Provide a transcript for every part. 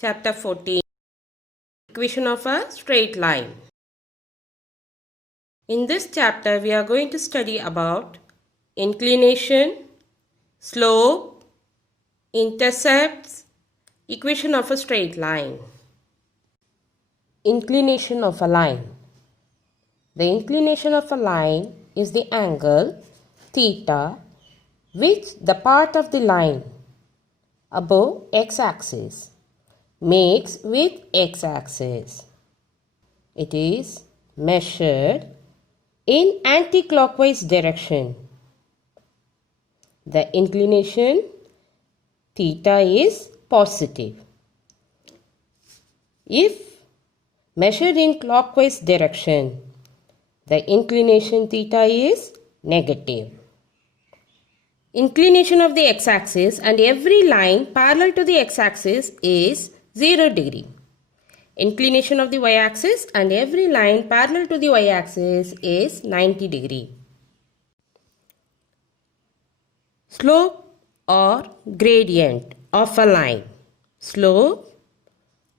Chapter 14. Equation of a straight line. In this chapter, we are going to study about inclination, slope, intercepts, equation of a straight line. Inclination of a line. The inclination of a line is the angle theta which the part of the line above x-axis makes with x-axis. It is measured in anti-clockwise direction. The inclination theta is positive. If measured in clockwise direction, the inclination theta is negative. Inclination of the x-axis and every line parallel to the x-axis is 0 degree. Inclination of the y-axis and every line parallel to the y-axis is 90 degree. Slope or gradient of a line. Slope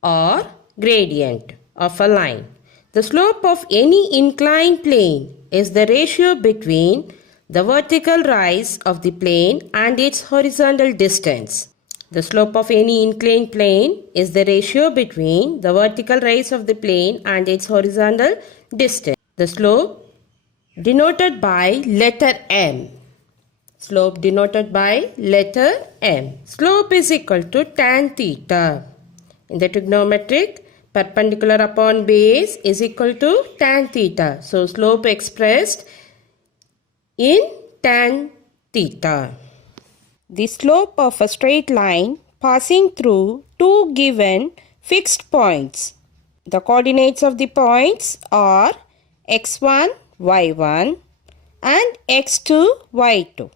or gradient of a line. The slope of any inclined plane is the ratio between the vertical rise of the plane and its horizontal distance. The slope of any inclined plane is the ratio between the vertical rise of the plane and its horizontal distance. The slope denoted by letter M. Slope denoted by letter M. Slope is equal to tan theta. In the trigonometric, perpendicular upon base is equal to tan theta. So, slope expressed in tan theta. The slope of a straight line passing through two given fixed points. The coordinates of the points are x1, y1 and x2, y2.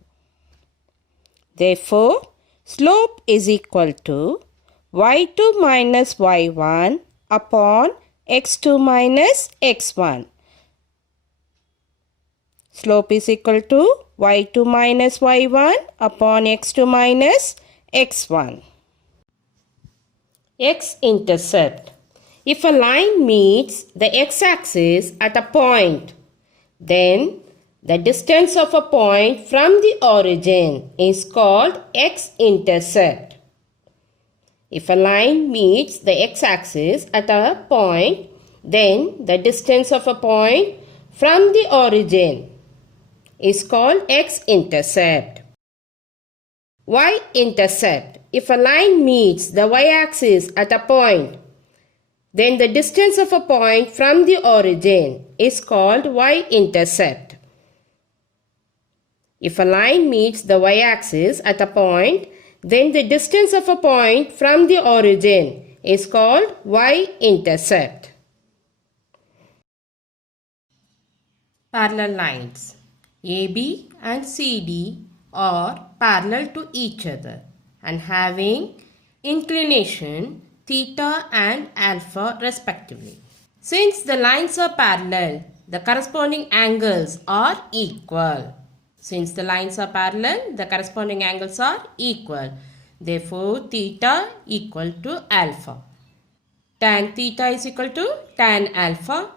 Therefore, slope is equal to y2 minus y1 upon x2 minus x1. Slope is equal to y2 minus y1 upon x2 minus x1. X-intercept. If a line meets the x-axis at a point, then the distance of a point from the origin is called x-intercept. If a line meets the x-axis at a point, then the distance of a point from the origin is called x-intercept. Y-intercept. If a line meets the y-axis at a point, then the distance of a point from the origin is called y-intercept. If a line meets the y-axis at a point, then the distance of a point from the origin is called y-intercept. Parallel lines. AB and CD are parallel to each other and having inclination theta and alpha respectively. Since the lines are parallel, the corresponding angles are equal. Since the lines are parallel, the corresponding angles are equal. Therefore, theta equal to alpha. Tan theta is equal to tan alpha.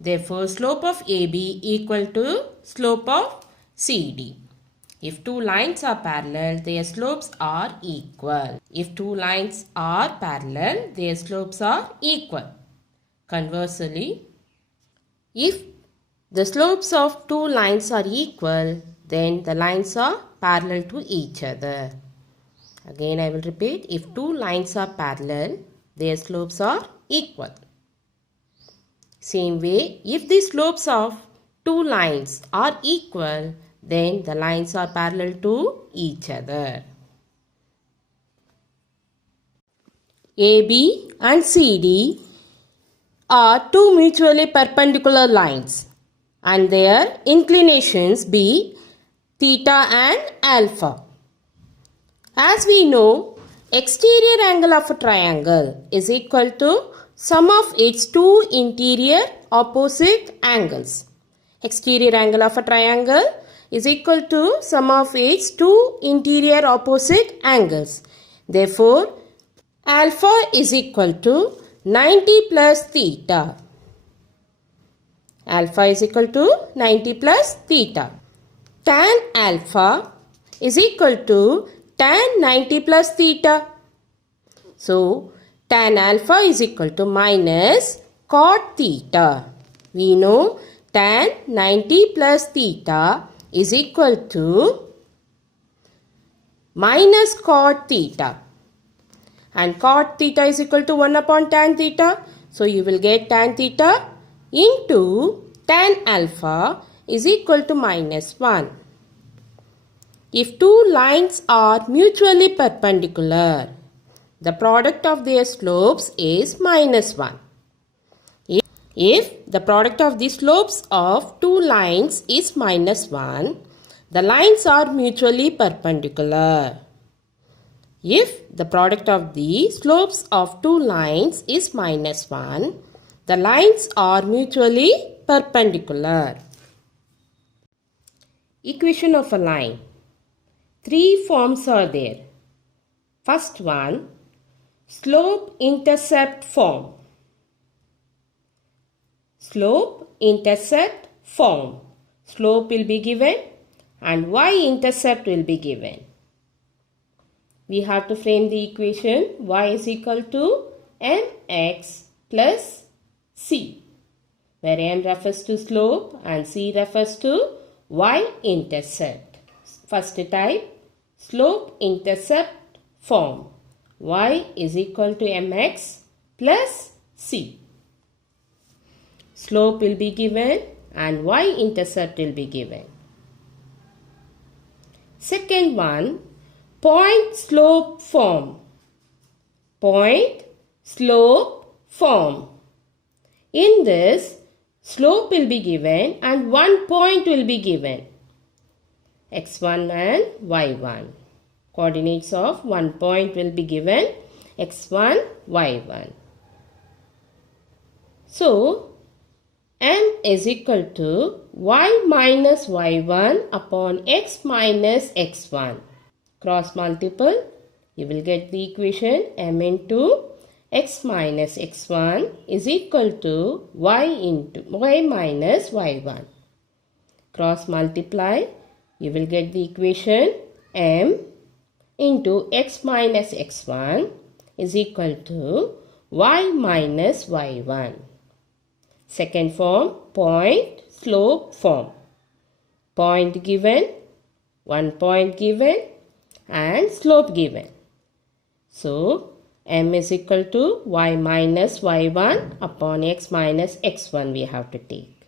Therefore, slope of AB equal to slope of CD. If two lines are parallel, their slopes are equal. If two lines are parallel, their slopes are equal. Conversely, if the slopes of two lines are equal, then the lines are parallel to each other. Again, I will repeat. If two lines are parallel, their slopes are equal. Same way, if the slopes of two lines are equal, then the lines are parallel to each other. AB and CD are two mutually perpendicular lines and their inclinations be theta and alpha. As we know, exterior angle of a triangle is equal to sum of its two interior opposite angles. Exterior angle of a triangle is equal to sum of its two interior opposite angles. Therefore, alpha is equal to 90 plus theta. Alpha is equal to 90 plus theta. Tan alpha is equal to tan 90 plus theta. So, tan alpha is equal to minus cot theta. We know tan 90 plus theta is equal to minus cot theta. And cot theta is equal to 1 upon tan theta. So, you will get tan theta into tan alpha is equal to minus 1. If two lines are mutually perpendicular, the product of their slopes is minus 1. If the product of the slopes of two lines is minus 1, the lines are mutually perpendicular. If the product of the slopes of two lines is minus 1, the lines are mutually perpendicular. Equation of a line. Three forms are there. First one, slope-intercept form. Slope-intercept form. Slope will be given and y-intercept will be given. We have to frame the equation y is equal to mx plus c, where m refers to slope and c refers to y-intercept. First type, slope-intercept form. Y is equal to mx plus c. Slope will be given and y-intercept will be given. Second one, point slope form. Point slope form. In this, slope will be given and one point will be given. x1 and y1. Coordinates of one point will be given, x1, y1. So, m is equal to y minus y1 upon x minus x1. Cross multiple, you will get the equation m into x minus x1 is equal to y into y minus y1. Cross multiply, you will get the equation m into x minus x1 is equal to y minus y1. Second form, point slope form. Point given, one point given and slope given. So, m is equal to y minus y1 upon x minus x1 we have to take.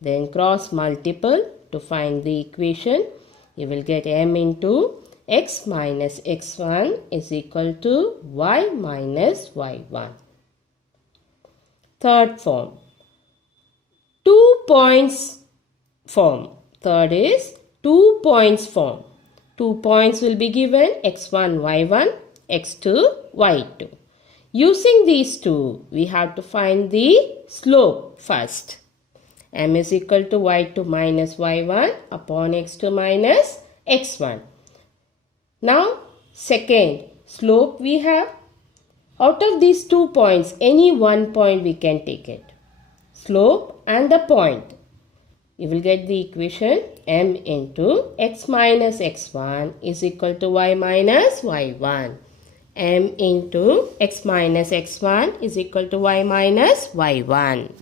Then cross multiple to find the equation. You will get m into x minus x1 is equal to y minus y1. Third form, 2 points form. Third is 2 points form. 2 points will be given, x1, y1, x2, y2. Using these two, we have to find the slope first. M is equal to y2 minus y1 upon x2 minus x1. Now, second slope we have. Out of these 2 points, any one point we can take it. Slope and the point. You will get the equation m into x minus x1 is equal to y minus y1. M into x minus x1 is equal to y minus y1.